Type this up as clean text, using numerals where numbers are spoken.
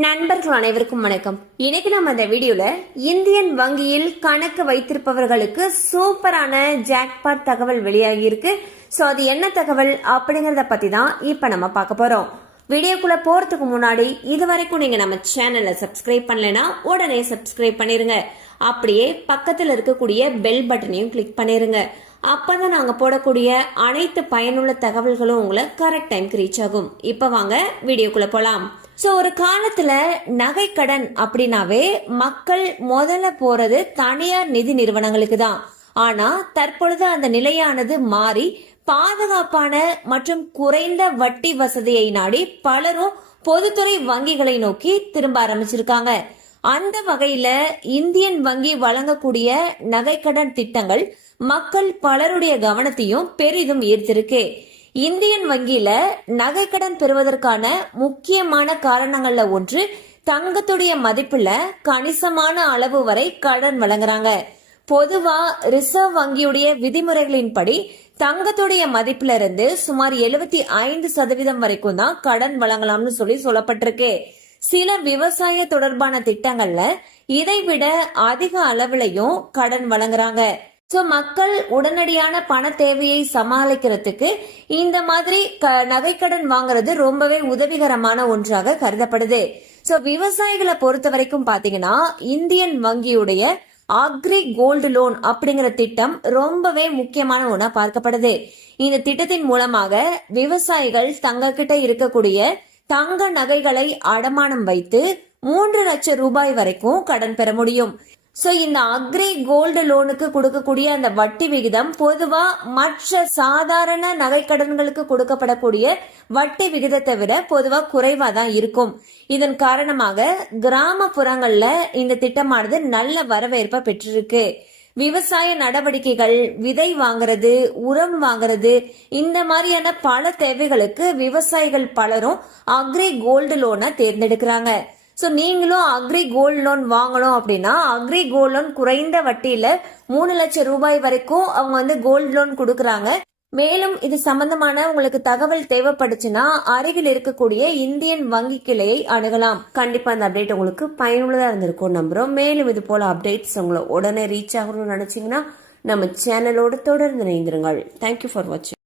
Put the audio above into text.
நண்பர்கள் அனைவருக்கும் வணக்கம். இன்னைக்கு நம்ம இந்த வீடியோல இந்தியன் வங்கியில் கணக்கு வைத்திருப்பவர்களுக்கு சூப்பரான ஜாக்பாட் தகவல் வெளியாகி இருக்கு. சோ அது என்ன தகவல் அப்படிங்கறத பத்தி தான் இப்ப நம்ம பார்க்க போறோம். வீடியோக்குள்ள போறதுக்கு முன்னாடி இதுவரைக்கும் நீங்க நம்ம சேனலை சப்ஸ்கிரைப் பண்ணலைன்னா உடனே சப்ஸ்கிரைப் பண்ணிருங்க. அப்படியே பக்கத்துல இருக்கக்கூடிய பெல் பட்டனையும் கிளிக் பண்ணிருங்க. அப்பதான் நாங்க போடக்கூடிய அனைத்து பயனுள்ள தகவல்களும் உங்களை கரெக்ட் டைம்க்கு ரீச் ஆகும். இப்ப வாங்க வீடியோக்குள்ள போலாம். சோ ஒரு காலத்துல நகை கடன் அப்படின்னாவே மக்கள் முதல்ல போறது தனியார் நிதி நிறுவனங்களுக்கு தான். ஆனா தற்பொழுது அந்த நிலையானது மாறி பாதுகாப்பான மற்றும் குறைந்த வட்டி வசதியை நாடி பலரும் பொதுத்துறை வங்கிகளை நோக்கி திரும்ப ஆரம்பிச்சிருக்காங்க. அந்த வகையில இந்தியன் வங்கி வழங்கக்கூடிய நகைக்கடன் திட்டங்கள் மக்கள் பலருடைய கவனத்தையும் பெரிதும் ஈர்த்திருக்கு. இந்தியன் வங்கியில நகைக்கடன் பெறுவதற்கான முக்கியமான காரணங்கள்ல ஒன்று தங்கத்துடைய மதிப்புல கணிசமான அளவு வரை கடன் வழங்குறாங்க. பொதுவா ரிசர்வ் வங்கியுடைய விதிமுறைகளின்படி தங்கத்துடைய மதிப்புல இருந்து சுமார் 75% வரைக்கும் தான் கடன் வழங்கலாம்னு சொல்லப்பட்டிருக்கு. சில விவசாய தொடர்பான திட்டங்கள்ல இதைவிட அதிக அளவுலையும் கடன் வழங்குறாங்க. மக்கள் உடனடியான பண தேவையை சமாளிக்கிறதுக்கு இந்த மாதிரி நகைக்கடன் வாங்குறது ரொம்பவே உதவிகரமான ஒன்றாக கருதப்படுது. விவசாயிகளை பொறுத்த வரைக்கும் பாத்தீங்கன்னா இந்தியன் வங்கியுடைய அக்ரி கோல்டு லோன் அப்படிங்கிற திட்டம் ரொம்பவே முக்கியமான ஒண்ணா பார்க்கப்படுது. இந்த திட்டத்தின் மூலமாக விவசாயிகள் தங்க கிட்ட இருக்கக்கூடிய தங்க நகைகளை அடமானம் வைத்து 3 லட்சம் ரூபாய் வரைக்கும் கடன் பெற முடியும். இந்த அக்ரி கோல்டு லோனுக்கு கொடுக்கக்கூடிய அந்த வட்டி விகிதம் பொதுவா மற்ற சாதாரண நகைக்கடன்களுக்கு கொடுக்கப்படக்கூடிய வட்டி விகிதத்தை விட பொதுவா குறைவா தான் இருக்கும். இதன் காரணமாக கிராமப்புறங்கள்ல இந்த திட்டமானது நல்ல வரவேற்பை பெற்றிருக்கு. விவசாய நடவடிக்கைகள், விதை வாங்குறது, உரம் வாங்குறது, இந்த மாதிரியான பல தேவைகளுக்கு விவசாயிகள் பலரும் அக்ரி கோல்டு லோனை தேர்ந்தெடுக்கிறாங்க. நீங்களும் அக்ரி கோல்டு லோன் வாங்கணும் அப்படின்னா அக்ரி கோல்டு லோன் குறைந்த வட்டியில 3 லட்சம் ரூபாய் வரைக்கும் அவங்க கோல்டு லோன் கொடுக்கறாங்க. மேலும் இது சம்பந்தமான உங்களுக்கு தகவல் தேவைப்படுச்சுன்னா அருகில் இருக்கக்கூடிய இந்தியன் வங்கி கிளையை அணுகலாம். கண்டிப்பா அந்த அப்டேட் உங்களுக்கு பயனுள்ளதா இருந்திருக்கும் நம்புறோம். மேலும் இது போல அப்டேட்ஸ் உங்களை உடனே ரீச் ஆகணும்னு நினைச்சீங்கன்னா நம்ம சேனலோடு தொடர்ந்து இணைந்திருங்கள். தேங்க்யூ ஃபார் வாட்சிங்.